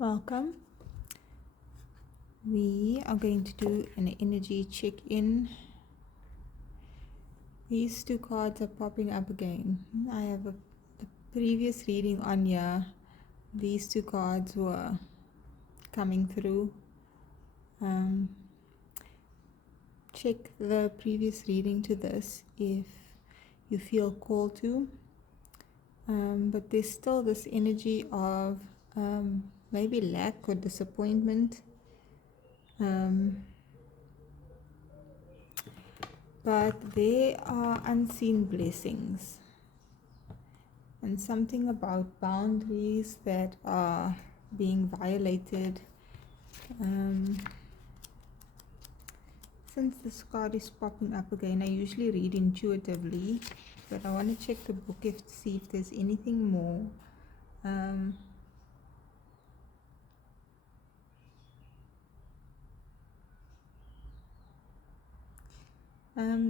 Welcome. We are going to do an energy check-in. These two cards are popping up again. I have the previous reading on here. These two cards were coming through. Check the previous reading to this if you feel called to. But there's still this energy of maybe lack or disappointment. But there are unseen blessings and something about boundaries that are being violated. Since this card is popping up again, I usually read intuitively, but I want to check the book to see if there's anything more.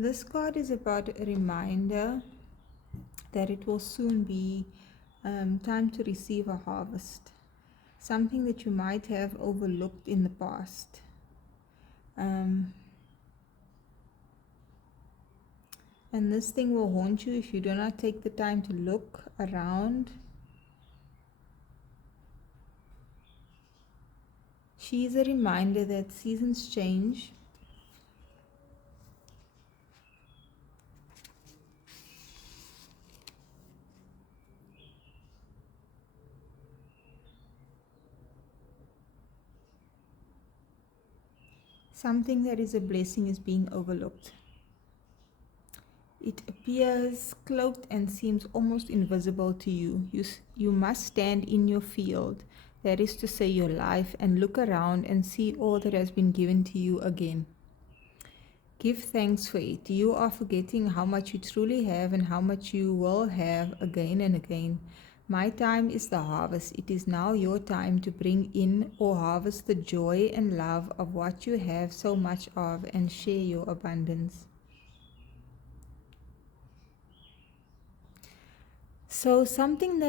This card is about a reminder that it will soon be time to receive a harvest, something that you might have overlooked in the past. And this thing will haunt you if you do not take the time to look around. She is a reminder that seasons change. Something that is a blessing is being overlooked. It appears cloaked and seems almost invisible to you. You must stand in your field, that is to say your life, and look around and see all that has been given to you again. Give thanks for it. You are forgetting how much you truly have and how much you will have again and again. My time is the harvest. It is now your time to bring in or harvest the joy and love of what you have so much of and share your abundance. So something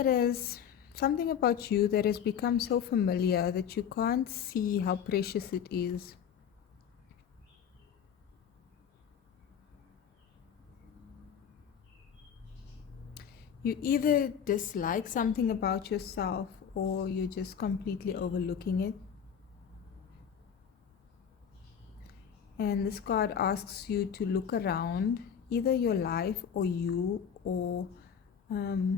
about you that has become so familiar that you can't see how precious it is. You either dislike something about yourself or you're just completely overlooking it. And this card asks you to look around, either your life or you or the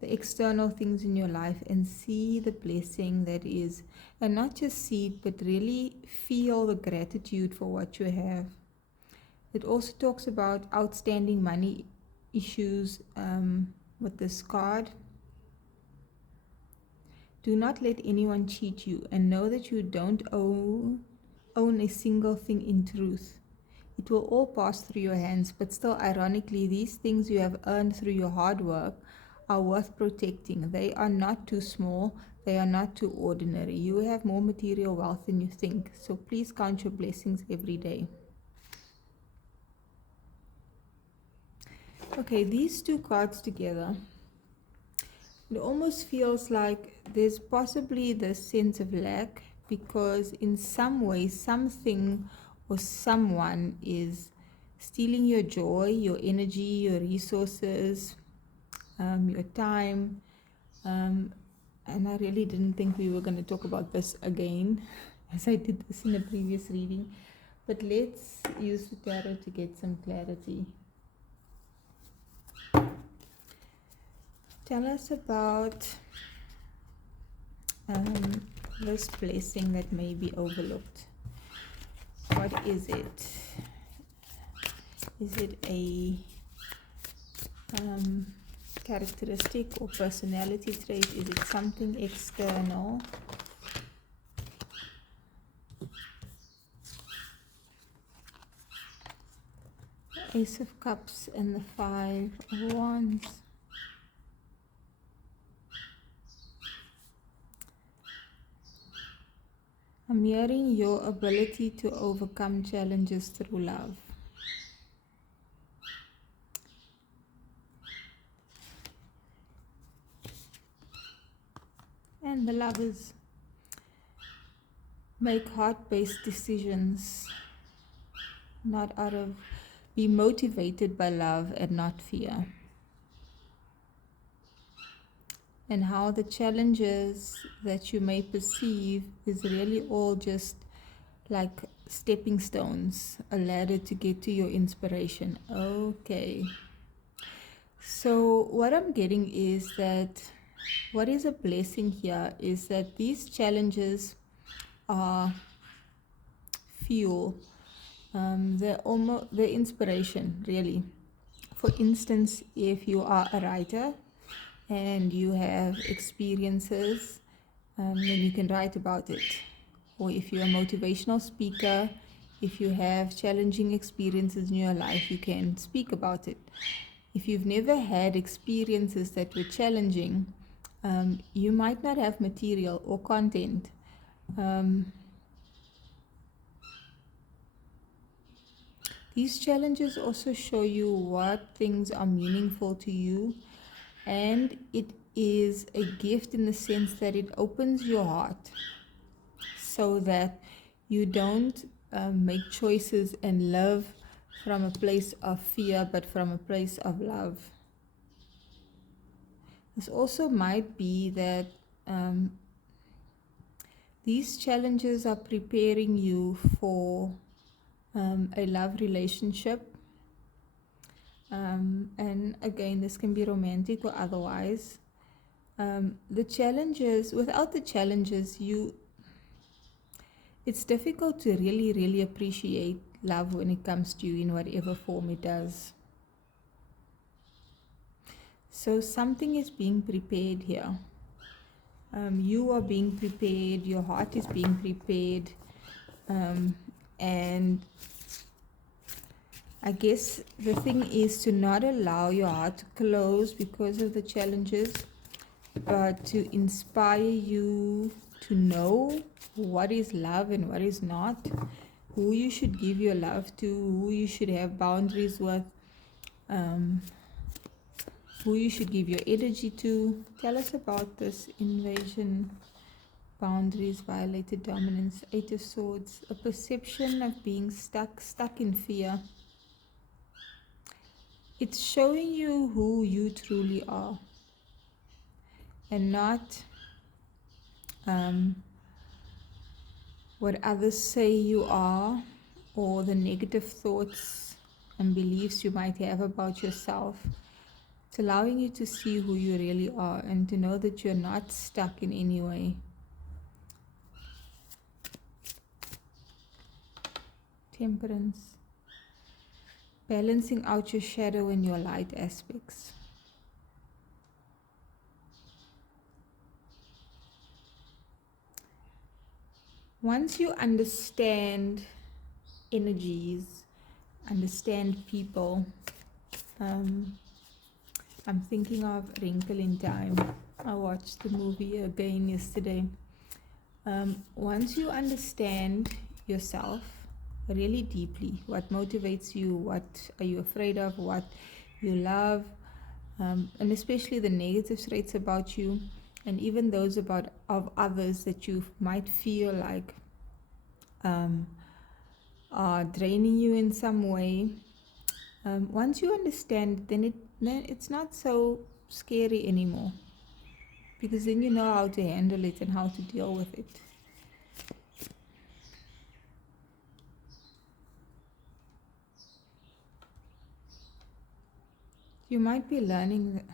external things in your life, and see the blessing that is, and not just see it, but really feel the gratitude for what you have. It also talks about outstanding money issues with this card. Do not let anyone cheat you, and know that you don't own a single thing in truth. It will all pass through your hands, but still, ironically, these things you have earned through your hard work are worth protecting. They are not too small. They are not too ordinary. You have more material wealth than you think, so please count your blessings every day. Okay, these two cards together, it almost feels like there's possibly this sense of lack, because in some way, something or someone is stealing your joy, your energy, your resources, your time. And I really didn't think we were going to talk about this again, as I did this in a previous reading. But let's use the tarot to get some clarity. Tell us about this blessing that may be overlooked. What is it? Is it a characteristic or personality trait? Is it something external? Ace of Cups and the Five of Wands. I'm hearing your ability to overcome challenges through love. and the Lovers. Make heart-based decisions, be motivated by love and not fear. And how the challenges that you may perceive is really all just like stepping stones, a ladder to get to your inspiration. Okay. So what I'm getting is that what is a blessing here is that these challenges are fuel, the inspiration, really. For instance, if you are a writer and you have experiences, then you can write about it. Or if you're a motivational speaker, if you have challenging experiences in your life, you can speak about it. If you've never had experiences that were challenging, you might not have material or content. These challenges also show you what things are meaningful to you, and it is a gift in the sense that it opens your heart so that you don't make choices and live from a place of fear, but from a place of love. This also might be that these challenges are preparing you for a love relationship. And again, this can be romantic or otherwise. The challenges, without the challenges, it's difficult to really, really appreciate love when it comes to you in whatever form it does. So something is being prepared here. You are being prepared, your heart is being prepared, and I guess the thing is to not allow your heart to close because of the challenges, but to inspire you to know what is love and what is not, who you should give your love to, who you should have boundaries with, who you should give your energy to. Tell us about this invasion, boundaries, violated dominance, 8 of Swords, a perception of being stuck in fear. It's showing you who you truly are and not what others say you are, or the negative thoughts and beliefs you might have about yourself. It's allowing you to see who you really are and to know that you're not stuck in any way. Temperance. Balancing out your shadow and your light aspects. Once you understand energies, understand people, I'm thinking of Wrinkle in Time. I watched the movie again yesterday. Once you understand yourself really deeply, what motivates you, what are you afraid of, what you love, and especially the negative traits about you, and even those of others that you might feel like are draining you in some way. Once you understand, then it's not so scary anymore, because then you know how to handle it and how to deal with it. You might be learning that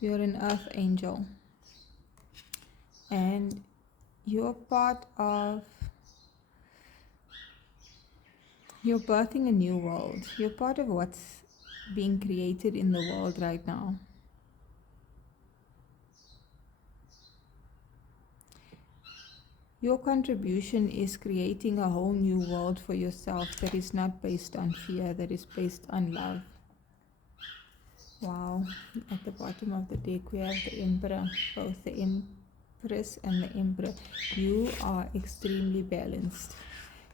you're an earth angel and you're birthing a new world. You're part of what's being created in the world right now. Your contribution is creating a whole new world for yourself that is not based on fear, that is based on love. Wow. At the bottom of the deck we have the Emperor, both the Empress and the Emperor. You are extremely balanced.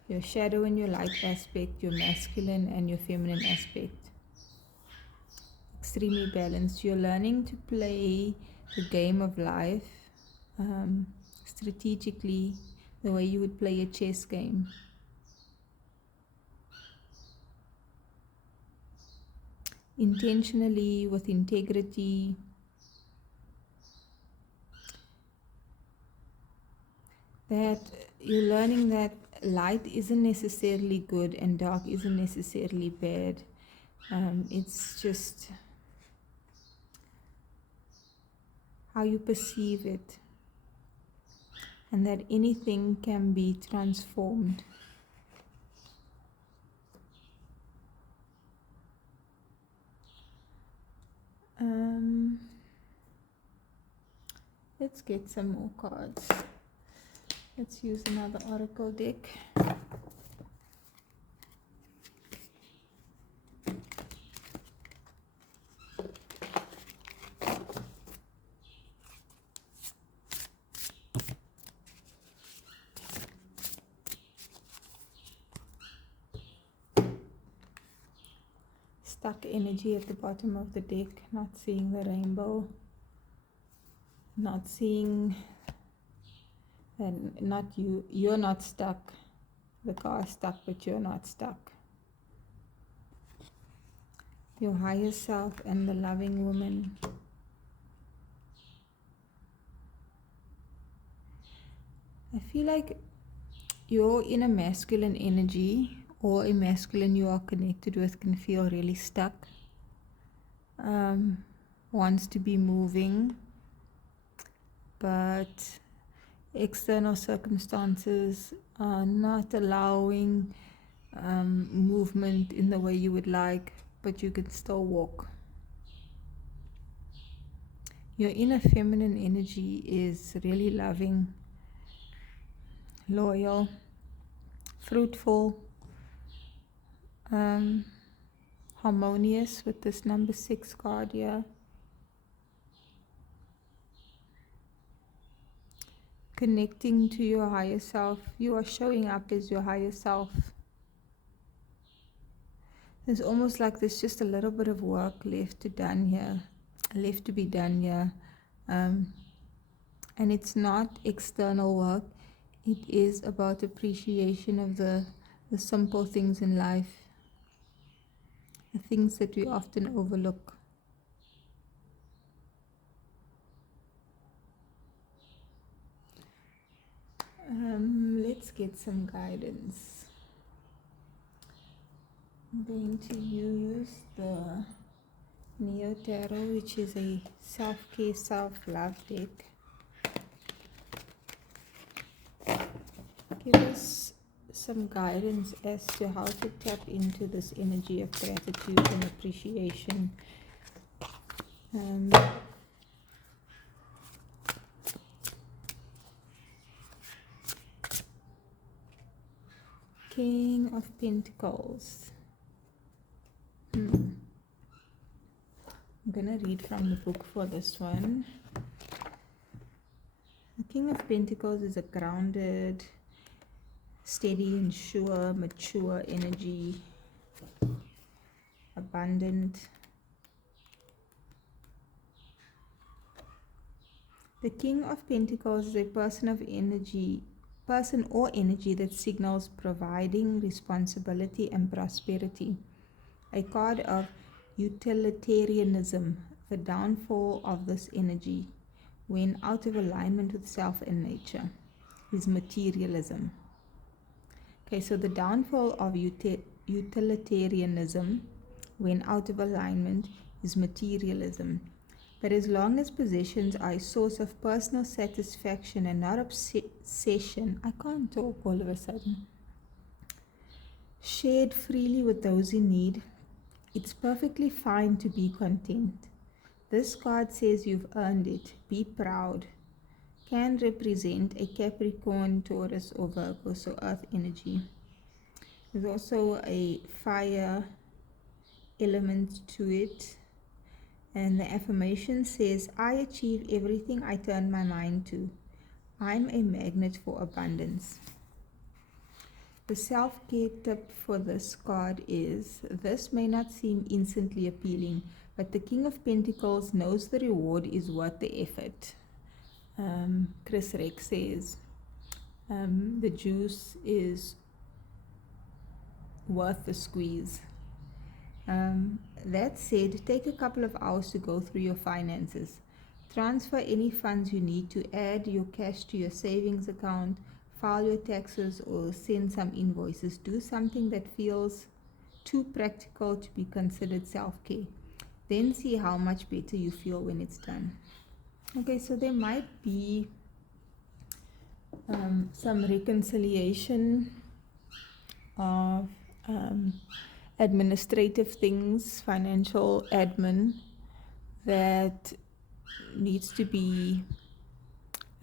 Your shadow and your light aspect, your masculine and your feminine aspect. Extremely balanced. You're learning to play the game of life strategically, the way you would play a chess game. Intentionally, with integrity. That you're learning that light isn't necessarily good and dark isn't necessarily bad. It's just how you perceive it, and that anything can be transformed. Let's get some more cards. Let's use another oracle deck. Stuck energy at the bottom of the deck, not seeing the rainbow, not seeing, and not you're not stuck. The car is stuck, but you're not stuck. Your higher self and the loving woman. I feel like you're in a masculine energy, or a masculine you are connected with can feel really stuck, wants to be moving, but external circumstances are not allowing movement in the way you would like, but you can still walk. Your inner feminine energy is really loving, loyal, fruitful, harmonious with this number 6 card here. Connecting to your higher self. You are showing up as your higher self. It's almost like there's just a little bit of work left to be done here. And it's not external work. It is about appreciation of the simple things in life. The things that we often overlook. Let's get some guidance. I'm going to use the Neo Tarot, which is a self-care, self-love deck. Give us some guidance as to how to tap into this energy of gratitude and appreciation. King of Pentacles. I'm going to read from the book for this one. The King of Pentacles is a grounded, steady and sure, mature energy, abundant. The King of Pentacles is a person or energy that signals providing, responsibility and prosperity. A card of utilitarianism, the downfall of this energy, when out of alignment with self and nature, is materialism. Okay, so the downfall of utilitarianism, when out of alignment, is materialism. But as long as possessions are a source of personal satisfaction and not obsession, I can't talk all of a sudden, shared freely with those in need, it's perfectly fine to be content. This card says you've earned it. Be proud. Can represent a Capricorn, Taurus or Virgo, so earth energy. There's also a fire element to it. And the affirmation says, I achieve everything I turn my mind to. I'm a magnet for abundance. The self-care tip for this card is, this may not seem instantly appealing, but the King of Pentacles knows the reward is worth the effort. Chris Rex says the juice is worth the squeeze. That said, take a couple of hours to go through your finances. Transfer any funds you need to add your cash to your savings account, file your taxes, or send some invoices. Do something that feels too practical to be considered self-care. Then see how much better you feel when it's done. Okay, so there might be some reconciliation of administrative things, financial admin that needs to be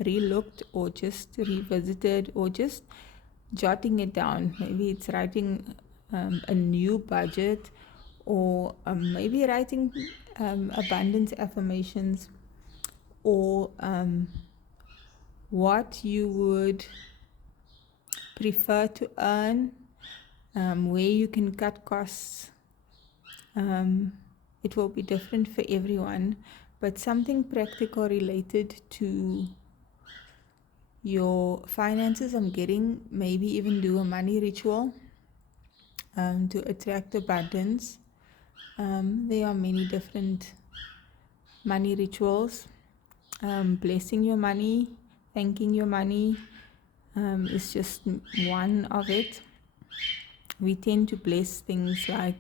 relooked or just revisited, or just jotting it down. Maybe it's writing a new budget, or maybe writing abundance affirmations, or what you would prefer to earn, where you can cut costs. It will be different for everyone, but something practical related to your finances. I'm getting maybe even do a money ritual to attract abundance. There are many different money rituals. Blessing your money, thanking your money is just one of it. We tend to bless things like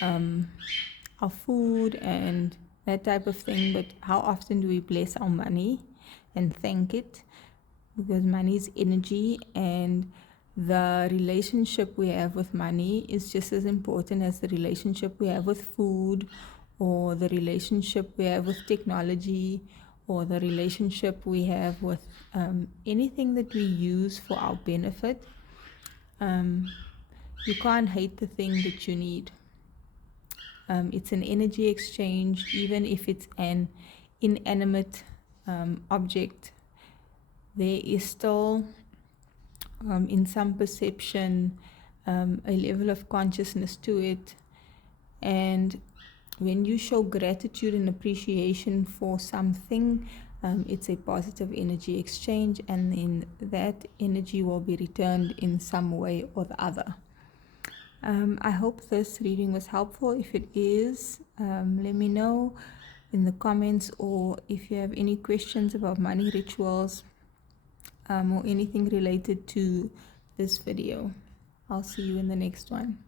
our food and that type of thing, but how often do we bless our money and thank it? Because money is energy, and the relationship we have with money is just as important as the relationship we have with food, or the relationship we have with technology, or the relationship we have with anything that we use for our benefit. You can't hate the thing that you need. It's an energy exchange, even if it's an inanimate object. There is still, in some perception, a level of consciousness to it. And when you show gratitude and appreciation for something, it's a positive energy exchange, and then that energy will be returned in some way or the other. I hope this reading was helpful. If it is, let me know in the comments, or if you have any questions about money rituals or anything related to this video. I'll see you in the next one.